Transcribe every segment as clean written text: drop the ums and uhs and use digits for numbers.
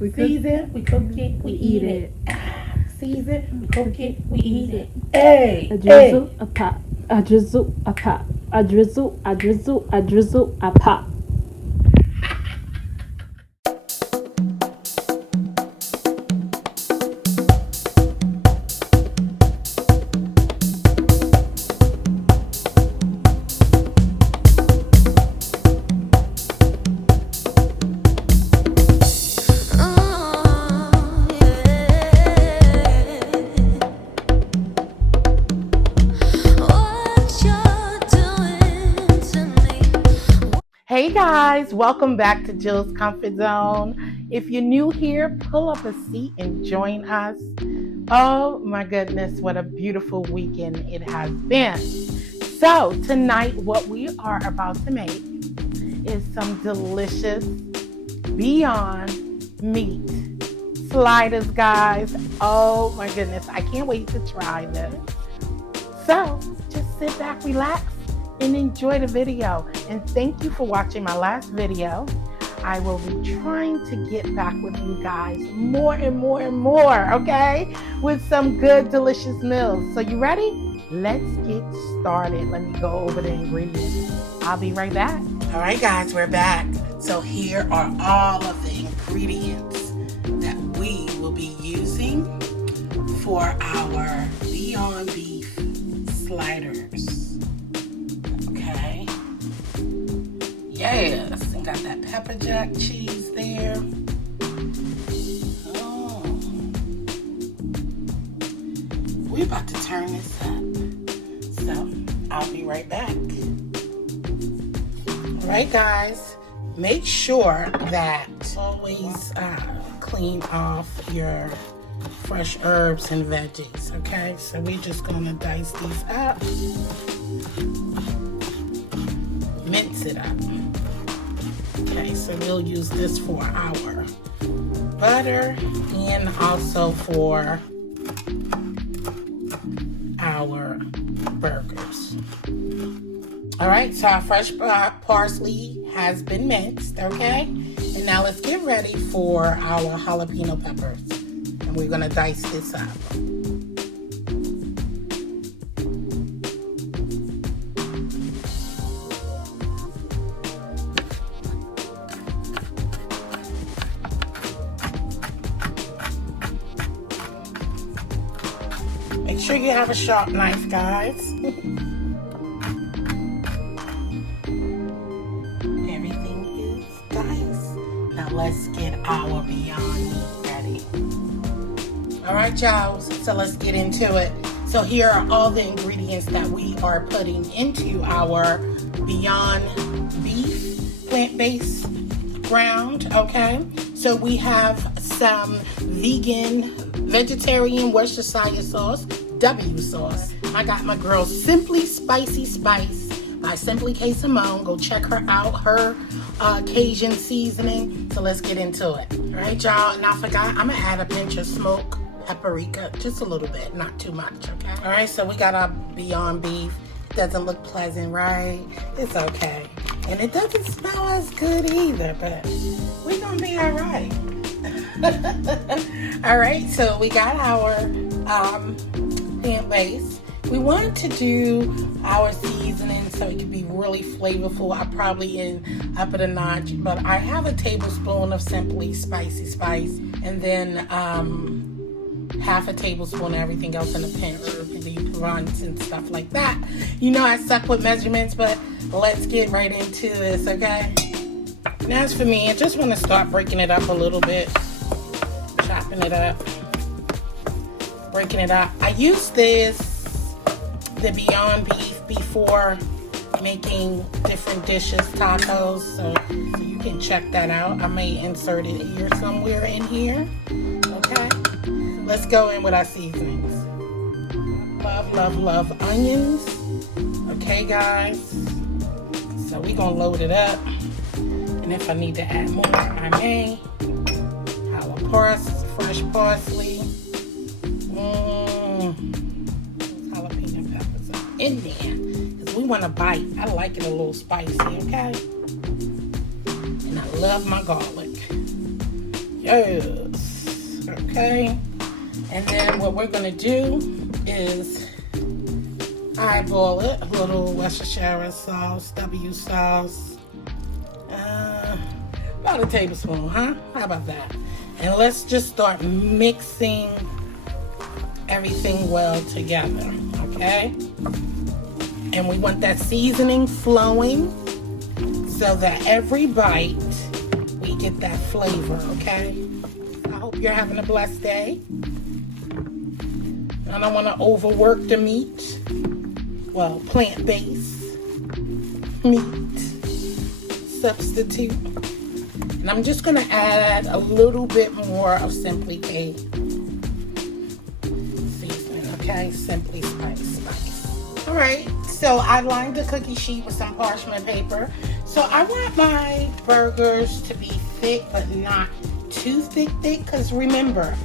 We season, we cook it, we eat it. Season, we cook it, we eat it. Hey, A drizzle, a pop. A drizzle, a pop. A drizzle, a drizzle, a drizzle, a pop. Hey guys, welcome back to Jill's Comfort Zone. If you're new here, pull up a seat and join us. Oh my goodness, what a beautiful weekend it has been. So tonight what we are about to make is some delicious Beyond Meat sliders, guys. Oh my goodness, I can't wait to try this. So just sit back, relax, and enjoy the video. And thank you for watching my last video. I will be trying to get back with you guys more and more and more, okay? With some good, delicious meals. So you ready? Let's get started. Let me go over the ingredients. I'll be right back. All right, guys, we're back. So here are all of the ingredients that we will be using for our Beyond Beef sliders. Okay. Yes, and got that pepper jack cheese there. Oh. We're about to turn this up. So I'll be right back. All right, guys, make sure that always clean off your fresh herbs and veggies, okay? So we're just gonna dice these up. Mince it up. Okay, so we'll use this for our butter and also for our burgers. All right, so our fresh parsley has been minced, okay? And now let's get ready for our jalapeno peppers. And we're gonna dice this up. Make sure you have a sharp knife, guys. Everything is diced. Now let's get our Beyond Meat ready. All right, y'all, so let's get into it. So here are all the ingredients that we are putting into our Beyond Beef plant-based ground, okay? So we have some vegetarian Worcestershire sauce, W sauce. I got my girl Simply Spicy Spice by Simply K Simone. Go check her out, her Cajun seasoning. So let's get into it. All right, y'all, and I forgot, I'm gonna add a pinch of smoked paprika, just a little bit, not too much, okay? All right, so we got our Beyond Beef. Doesn't look pleasant, right? It's okay. And it doesn't smell as good either, but we're gonna be all right. All right, so we got our pan base. We wanted to do our seasoning so it could be really flavorful. I probably up it a notch, but I have a tablespoon of Simply Spicy Spice, and then half a tablespoon of everything else in a pinch, the runs and stuff like that. You know I suck with measurements, but let's get right into this, okay? And as for me, I just want to start breaking it up a little bit, chopping it up, breaking it up. I used the Beyond Beef before making different dishes, tacos, so you can check that out. I may insert it here somewhere in here, okay? Let's go in with our seasonings. Love, love, love onions. Okay, guys. So we're gonna load it up. And if I need to add more, I may. Our fresh parsley. Jalapeno peppers up in there. Because we want to bite. I like it a little spicy, okay? And I love my garlic. Yes. Okay. And then what we're going to do is eyeball it. A little Worcestershire sauce, W sauce. About a tablespoon, huh? How about that? And let's just start mixing everything well together, okay? And we want that seasoning flowing so that every bite we get that flavor, okay? I hope you're having a blessed day. I don't want to overwork the meat. Well, plant-based meat substitute. And I'm just going to add a little bit more of Simply KALE seasoning, okay? Simply Spice. All right, so I lined the cookie sheet with some parchment paper. So I want my burgers to be thick, but not too thick, because remember,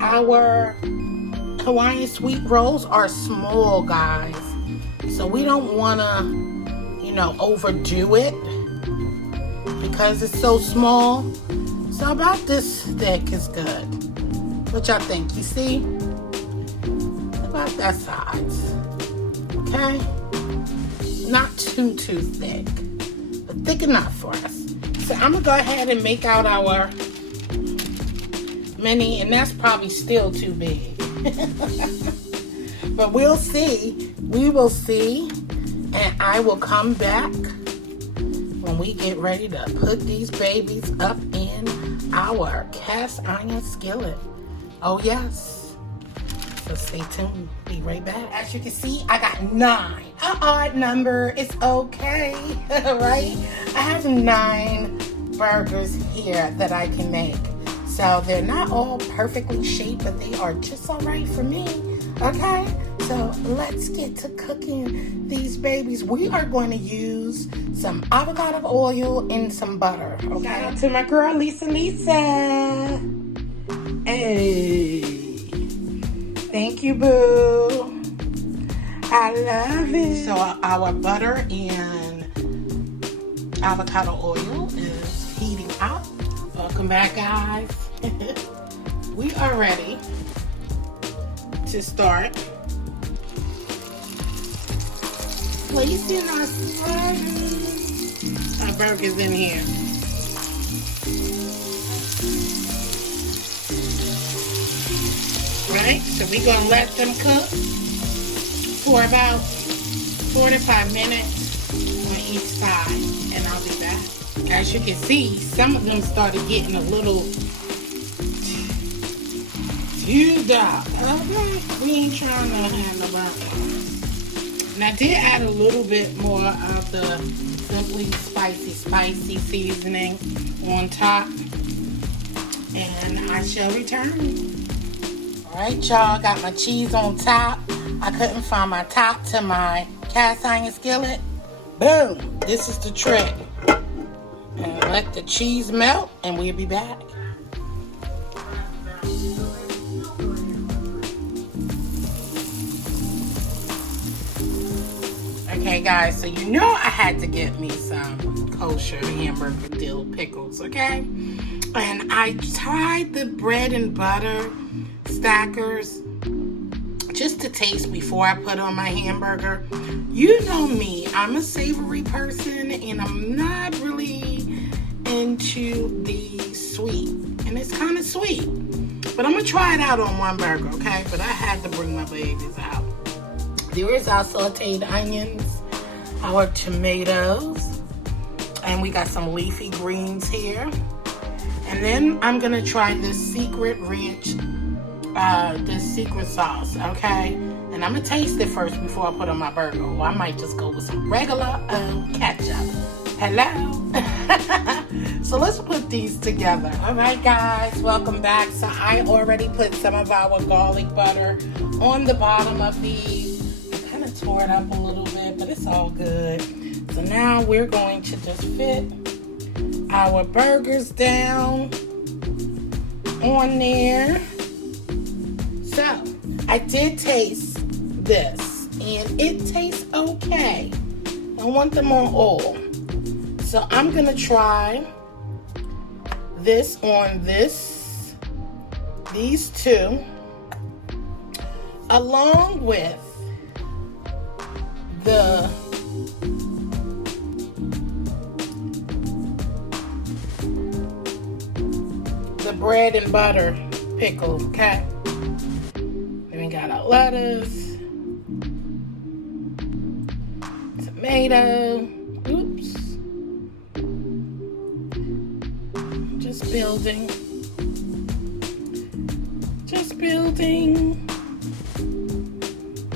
our Hawaiian sweet rolls are small, guys. So we don't want to, you know, overdo it because it's so small. So about this thick is good. What y'all think? You see? About that size. Okay? Not too thick, but thick enough for us. So I'm gonna go ahead and make out our mini, and that's probably still too big. But we'll see. We will see. And I will come back when we get ready to put these babies up in our cast iron skillet. Oh yes. So stay tuned. Be right back. As you can see, I got 9. An odd number. It's okay. Right? I have 9 burgers here that I can make. So they're not all perfectly shaped, but they are just all right for me. Okay? So let's get to cooking these babies. We are going to use some avocado oil and some butter. Okay? Shout out to my girl, Lisa. Hey. Thank you, boo. I love it. So our butter and avocado oil is heating up. Welcome back, guys. We are ready to start placing our burgers in here. Right, so we're gonna let them cook for about 4 to 5 minutes on each side, and I'll be back. As you can see, some of them started getting a little too dark. Okay, we ain't trying to have no burgers. And I did add a little bit more of the Simply Spicy seasoning on top, and I shall return. Alright, y'all, got my cheese on top. I couldn't find my top to my cast iron skillet. Boom! This is the trick. And let the cheese melt, and we'll be back. Okay, guys, so you know I had to get me some kosher hamburger dill pickles, okay? And I tried the bread and butter stackers just to taste before I put on my hamburger. You know me, I'm a savory person, and I'm not really into the sweet. And it's kind of sweet. But I'm going to try it out on one burger, okay? But I had to bring my babies out. There is our sauteed onions, our tomatoes, and we got some leafy greens here. And then I'm gonna try this secret ranch, this secret sauce, okay? And I'm gonna taste it first before I put on my burger. Or I might just go with some regular ketchup. Hello? So let's put these together. All right, guys, welcome back. So I already put some of our garlic butter on the bottom of these. I kind of tore it up a little bit, but it's all good. So now we're going to just fit our burgers down on there. So I did taste this, and it tastes okay. I want them on oil. So I'm gonna try this on this these two, along with the bread and butter pickle, okay? Then we got our lettuce, tomato, oops, just building,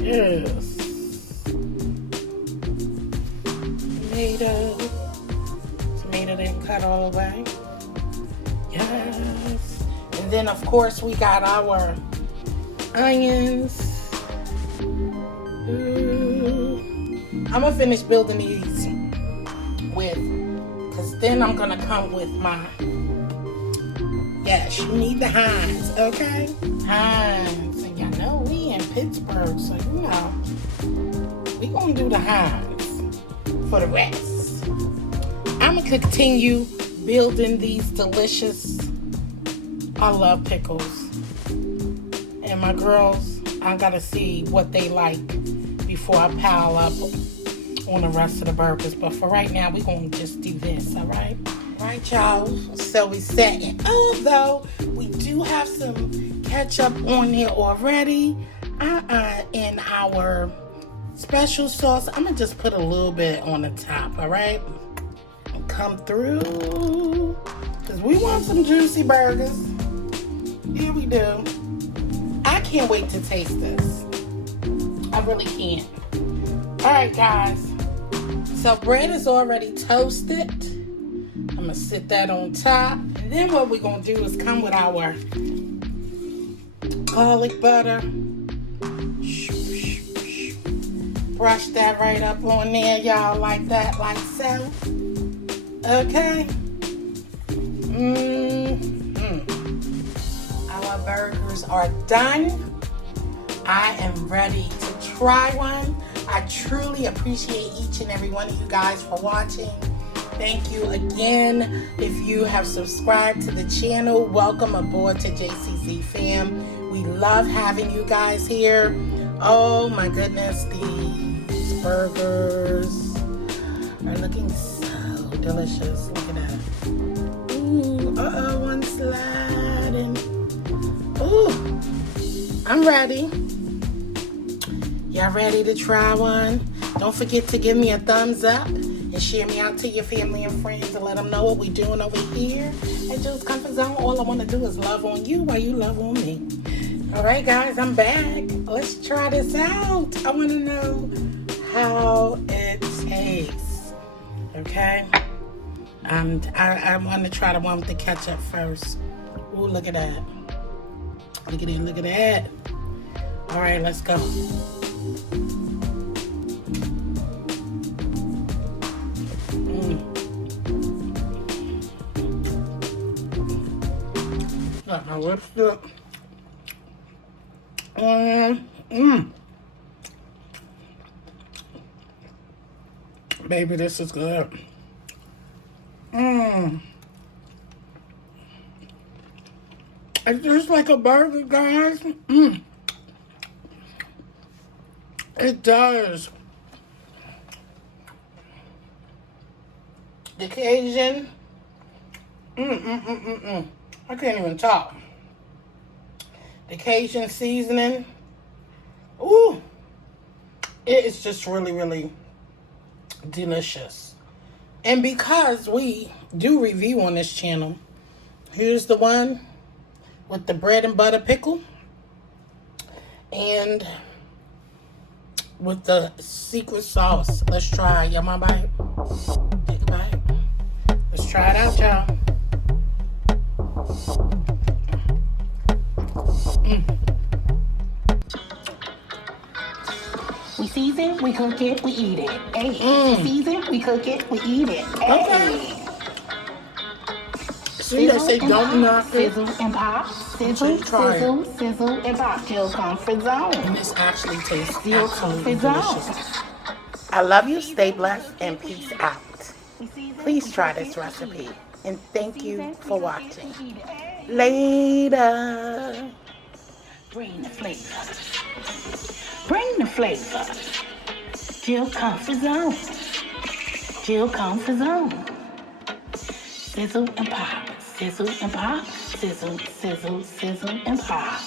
yes, tomato didn't cut all the way. Yes. And then of course we got our onions. Ooh. I'm gonna finish building these because then I'm gonna come with my, yes, you need the Heinz, okay? Heinz. And y'all know we in Pittsburgh, so you know, we gonna do the Heinz for the rest. I'm gonna continue building these delicious, I love pickles. And my girls, I gotta see what they like before I pile up on the rest of the burgers. But for right now, we're gonna just do this, all right? All right, y'all, so we set it. Although we do have some ketchup on here already, in our special sauce, I'm gonna just put a little bit on the top, all right? Come through, because we want some juicy burgers. Here we do. I can't wait to taste this. I really can't. All right, guys. So bread is already toasted. I'm gonna sit that on top. And then what we're gonna do is come with our garlic butter. Brush that right up on there, y'all, like that, like so. Okay. Our burgers are done. I am ready to try one. I truly appreciate each and every one of you guys for watching. Thank you again. If you have subscribed to the channel, welcome aboard to JCZ Fam. We love having you guys here. Oh my goodness, these burgers are looking so delicious. Look at that. Ooh, one sliding. Ooh, I'm ready. Y'all ready to try one? Don't forget to give me a thumbs up and share me out to your family and friends and let them know what we're doing over here at Joe's Comfort Zone. All I want to do is love on you while you love on me. All right, guys, I'm back. Let's try this out. I want to know how it tastes. Okay? I want to try the one with the ketchup first. Ooh, look at that. Look at it, look at that. All right, let's go. Got my lipstick. Baby, this is good. It's just like a burger, guys. It does. The Cajun. I can't even talk. The Cajun seasoning. Ooh. It is just really, really delicious. And because we do review on this channel, here's the one with the bread and butter pickle. And with the secret sauce. Let's try. Y'all my bite? Take a bite. Let's try it out, y'all. We season, we cook it, we eat it. Hey, we season, we cook it, we eat it. Hey. Okay. See, they say don't knock it. Sizzle and pop. Sizzle, sizzle, sizzle, and pop. Jill Comfort Zone. And this actually tastes Jill absolutely Comfort Zone. delicious. I love you. Stay blessed and peace out. Please try this recipe. And thank you for watching. Later. Bring the flavor. Bring the flavor. Jill Comfort Zone. Jill Comfort Zone. Sizzle and pop. Sizzle and pop. Sizzle, sizzle, sizzle and pop.